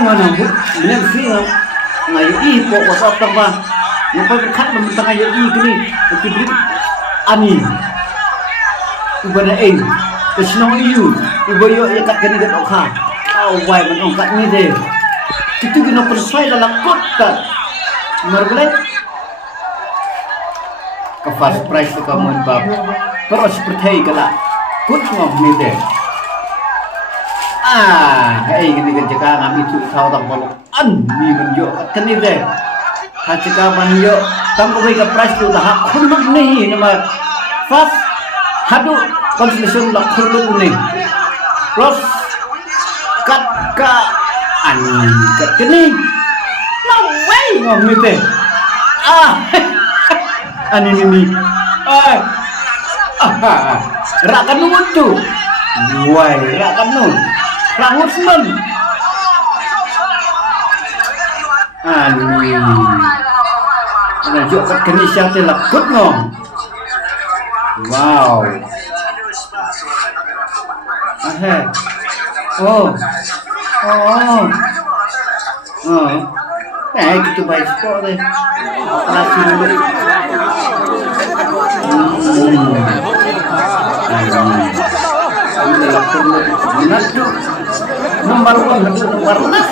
mana bu, benar sih ngayu ipo kosong tambah, yang berkat membentang ngayu kini, kibri amin, ubana kesenang iu, ibu yo ikat kini ke Dohkha, awai menongkat ni deh, itu kena persai dalam kota, mereka ke fast price ke kamu bab, terus percaya kalau kut ngom ni deh. Ini kan jika kami tu kau tak boleh ni menjok kan ni deh. Jika menjok, tanpa mereka price tu dah khuluk ni nama fast hadu konsultation lah khuluk ni. Plus kat ka kat kini, no way ngom ni deh. Ini rakan nu tu, why rakan nu. Rahusman, ada juga kenisah telakut ngom. Wow, gitu baik sport deh. Namar 1 warna